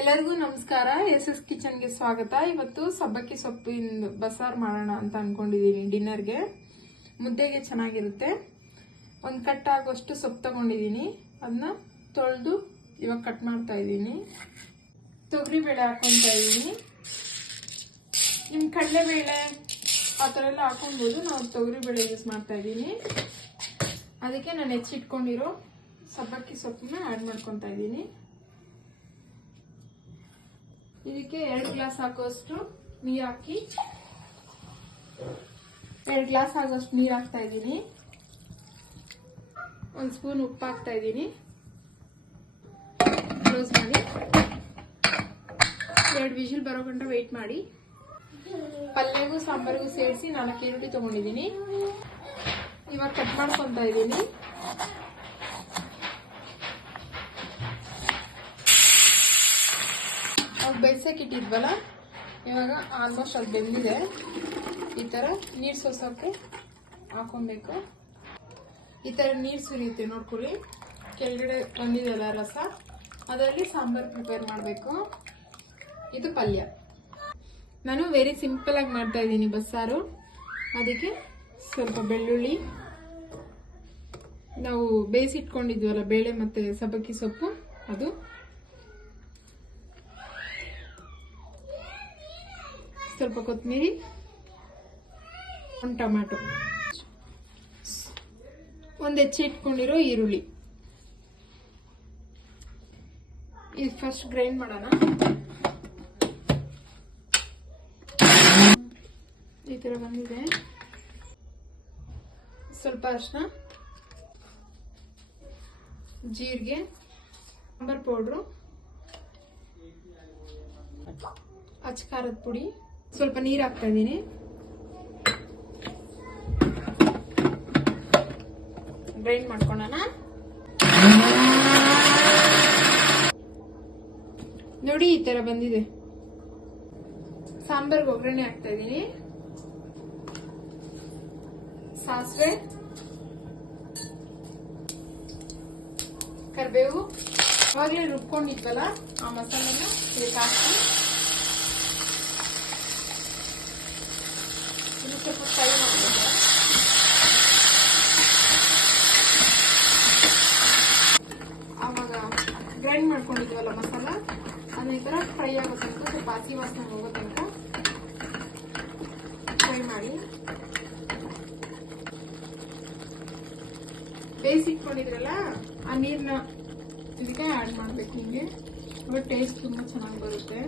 ಎಲ್ಲರಿಗೂ ನಮಸ್ಕಾರ. ಎಸ್ ಕಿಚನ್ಗೆ ಸ್ವಾಗತ. ಇವತ್ತು ಸಬ್ಬಕ್ಕಿ ಸೊಪ್ಪಿನ ಬಸಾರ್ ಮಾಡೋಣ ಅಂತ ಅನ್ಕೊಂಡಿದೀನಿ. ಡಿನ್ನರ್ಗೆ ಮುದ್ದೆಗೆ ಚೆನ್ನಾಗಿರುತ್ತೆ. ಒಂದು ಕಟ್ ಆಗೋಷ್ಟು ಸೊಪ್ಪು ತಗೊಂಡಿದೀನಿ. ಅದನ್ನ ತೊಳೆದು ಇವಾಗ ಕಟ್ ಮಾಡ್ತಾ ಇದ್ದೀನಿ. ತೊಗರಿ ಬೇಳೆ ಹಾಕೊಂತ ಇದ್ದೀನಿ. ನಿಮ್ ಕಡಲೆಬೇಳೆ ಆ ಥರ ಎಲ್ಲ ಹಾಕೊಬಹುದು. ನಾವು ತೊಗರಿ ಬೇಳೆ ಯೂಸ್ ಮಾಡ್ತಾ ಇದ್ದೀನಿ. ಅದಕ್ಕೆ ನಾನು ಹೆಚ್ಚಿಟ್ಕೊಂಡಿರೋ ಸಬ್ಬಕ್ಕಿ ಸೊಪ್ಪನ್ನ ಆಡ್ ಮಾಡ್ಕೊತಾ ಇದ್ದೀನಿ. ಇದಕ್ಕೆ 2 ಗ್ಲಾಸ್ ಹಾಕೋಷ್ಟು ನೀರು ಹಾಕಿ 2 ಗ್ಲಾಸ್ ಆಗೋಷ್ಟು ನೀರು ಹಾಕ್ತಾ ಇದ್ದೀನಿ. 1 ಸ್ಪೂನ್ ಉಪ್ಪು ಹಾಕ್ತಾ ಇದ್ದೀನಿ. ಕ್ಲೋಸ್ ಮಾಡಿ 2 ವಿಷಲ್ ಬರೋ ಗಂಟ ವೇಟ್ ಮಾಡಿ. ಪಲ್ಯಗೂ ಸಾಂಬಾರಿಗೂ ಸೇರಿಸಿ 4 ಈರುಳ್ಳಿ ತಗೊಂಡಿದ್ದೀನಿ. ಇವಾಗ ಕಟ್ ಮಾಡ್ಕೊತಾ ಇದ್ದೀನಿ. ಬೇಯಿಸಕ್ಕೆ ಇಟ್ಟಿದ್ವಲ್ಲ, ಇವಾಗ ಆಲ್ಮೋಸ್ಟ್ ಅದು ಬೆಂದಿದೆ. ಈ ತರ ನೀರು ಸೋಸಕ್ಕೆ ಹಾಕೊಬೇಕು. ಈ ತರ ನೀರು ಸುರಿಯುತ್ತೆ ನೋಡ್ಕೊಳ್ಳಿ. ಕೆಳಗಡೆ ಬಂದಿದೆಲ್ಲ ರಸ, ಅದರಲ್ಲಿ ಸಾಂಬಾರ್ ಪ್ರಿಪೇರ್ ಮಾಡಬೇಕು. ಇದು ಪಲ್ಯ. ನಾನು ವೆರಿ ಸಿಂಪಲ್ ಆಗಿ ಮಾಡ್ತಾ ಇದ್ದೀನಿ ಬಸ್ಸಾರು. ಅದಕ್ಕೆ ಸ್ವಲ್ಪ ಬೆಳ್ಳುಳ್ಳಿ, ನಾವು ಬೇಯಿಸಿಟ್ಕೊಂಡಿದ್ವಲ್ಲ ಬೇಳೆ ಮತ್ತೆ ಸಬ್ಬಕ್ಕಿ ಸೊಪ್ಪು, ಅದು ಸ್ವಲ್ಪ ಕೊತ್ತಂಬರಿ, 1 ಟೊಮ್ಯಾಟೊ, 1 ಹೆಚ್ಚಿಟ್ಕೊಂಡಿರೋ ಈರುಳ್ಳಿ. ಇದು ಫಸ್ಟ್ ಗ್ರೈಂಡ್ ಮಾಡೋಣ. ಈ ತರ ಬಂದಿದೆ. ಸ್ವಲ್ಪ ಅರಿಶಿನ, ಜೀರಿಗೆ, ಸಾಂಬಾರ್ ಪೌಡ್ರು, ಅಚ್ಚ ಖಾರದ ಪುಡಿ, ಸ್ವಲ್ಪ ನೀರು ಹಾಕ್ತಾ ಇದ್ದೀನಿ. ಗ್ರೈಂಡ್ ಮಾಡ್ಕೊಳ್ಳೋಣ. ನೋಡಿ ಈ ತರ ಬಂದಿದೆ. ಸಾಂಬಾರ್ಗೆ ಒಗ್ಗರಣೆ ಹಾಕ್ತಾ ಇದ್ದೀನಿ. ಸಾಸಿವೆ, ಕರಿಬೇವು, ಅವಾಗಲೇ ರುಬ್ಕೊಂಡಿದ್ವಲ್ಲ ಆ ಮಸಾಲೆನ ಇದಕ್ಕೆ ಹಾಕಿ ಸ್ವಲ್ಪ ಫ್ರೈ ಮಾಡಬೇಕು. ಆವಾಗ ಗ್ರೈಂಡ್ ಮಾಡ್ಕೊಂಡಿದ್ವಲ್ಲ ಮಸಾಲ, ಅದನ್ನ ಈ ತರ ಫ್ರೈ ಆಗೋ ತನಕ, ಸ್ವಲ್ಪ ಹಸಿ ವಾಸನೆ ಹೋಗೋ ತನಕ ಫ್ರೈ ಮಾಡಿ. ಬೇಯಿಸಿಟ್ಕೊಂಡಿದ್ರಲ್ಲ ಆ ನೀರ್ನ ಇದಕ್ಕೆ ಆಡ್ ಮಾಡ್ಬೇಕು. ನಿಮಗೆ ಅವಾಗ ಟೇಸ್ಟ್ ತುಂಬಾ ಚೆನ್ನಾಗಿ ಬರುತ್ತೆ.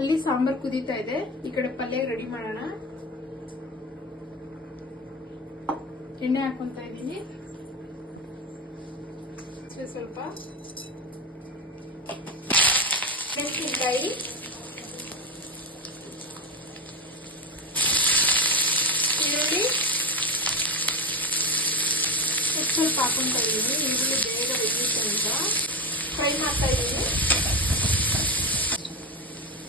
ಅಲ್ಲಿ ಸಾಂಬಾರ್ ಕುದೀತಾ ಇದೆ. ಈ ಕಡೆ ಪಲ್ಯ ರೆಡಿ ಮಾಡೋಣ. ಎಣ್ಣೆ ಹಾಕೊಂತ ಇದ್ದೀನಿ. ಸ್ವಲ್ಪ ಮೆಣಸಿನಕಾಯಿ, ಈರುಳ್ಳಿ ಸ್ವಲ್ಪ ಹಾಕೊಂತ ಇದ್ದೀನಿ. ಈರುಳ್ಳಿ ಬೇಗ ಬೆಳೆಯುತ್ತೆ ಅಂತ ಫ್ರೈ ಮಾಡ್ತಾ ಇದ್ದೀನಿ.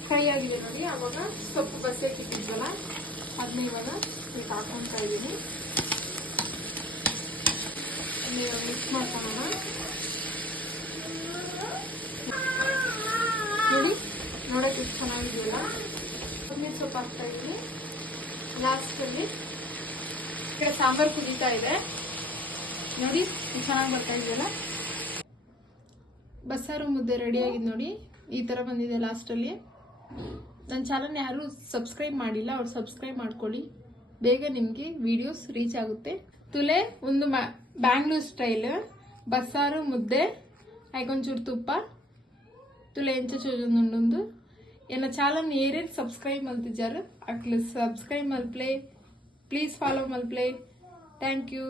ಫ್ರೈ ಆಗಿದೆ ನೋಡಿ. ಆವಾಗ ಸೊಪ್ಪು ಬಸಿಯಕ್ಕೆ ಇಟ್ಟಿದ್ವಲ್ಲ ಅದನ್ನ ಇವಾಗ ಇದಕ್ಕೆ ಹಾಕೊಂತ ಇದ್ದೀನಿ. ಮಿಕ್ಸ್ ಮಾಡ್ಕೊಳ್ಳೋಣ. ನೋಡಿ, ನೋಡಕ್ಕೆ ಎಷ್ಟು ಚೆನ್ನಾಗಿದೆಯಲ್ಲ. ಕೊತ್ತಂಬರಿ ಸೊಪ್ಪು ಹಾಕ್ತಾ ಇದ್ದೀನಿ ಲಾಸ್ಟ್ ಅಲ್ಲಿ. ಈ ಸಾಂಬಾರ್ ಕುದೀತಾ ಇದೆ ನೋಡಿ, ಚೆನ್ನಾಗಿ ಬರ್ತಾ ಇದೆಯಲ್ಲ. ಬಸ್ಸಾರು ಮುದ್ದೆ ರೆಡಿ ಆಗಿದೆ ನೋಡಿ. ಈ ತರ ಬಂದಿದೆ ಲಾಸ್ಟ್ ಅಲ್ಲಿ. ನನ್ನ ಚಾನಲ್ ಯಾರು ಸಬ್ಸ್ಕ್ರೈಬ್ ಮಾಡಿಲ್ಲ, ಅವ್ರು ಸಬ್ಸ್ಕ್ರೈಬ್ ಮಾಡ್ಕೊಳ್ಳಿ. ಬೇಗ ನಿಮಗೆ ವಿಡಿಯೋಸ್ ರೀಚ್ ಆಗುತ್ತೆ. ತುಲೆ ಒಂದು ಬ್ಯಾಂಗ್ಳೂರ್ ಸ್ಟೈಲ್ ಬಸ್ಸಾರು ముద్దే కొంచెం ತುಪ್ಪ ತುಲೆ ಎಂಚ ಚೋಜೊಂದುಂಡು. ಎನ್ನ ಚಾನಲ್ ಏರೇನು ಸಬ್ಸ್ಕ್ರೈಬ್ ಮಲ್ತಿದ್ದಾರೆ ಅಟ್ಲ ಸಬ್ಸ್ಕ್ರೈಬ್ ಮಲ್ಪ್ಲೆ. ಪ್ಲೀಸ್ ಫಾಲೋ ಮಲ್ಪ್ಲೆ. Thank you.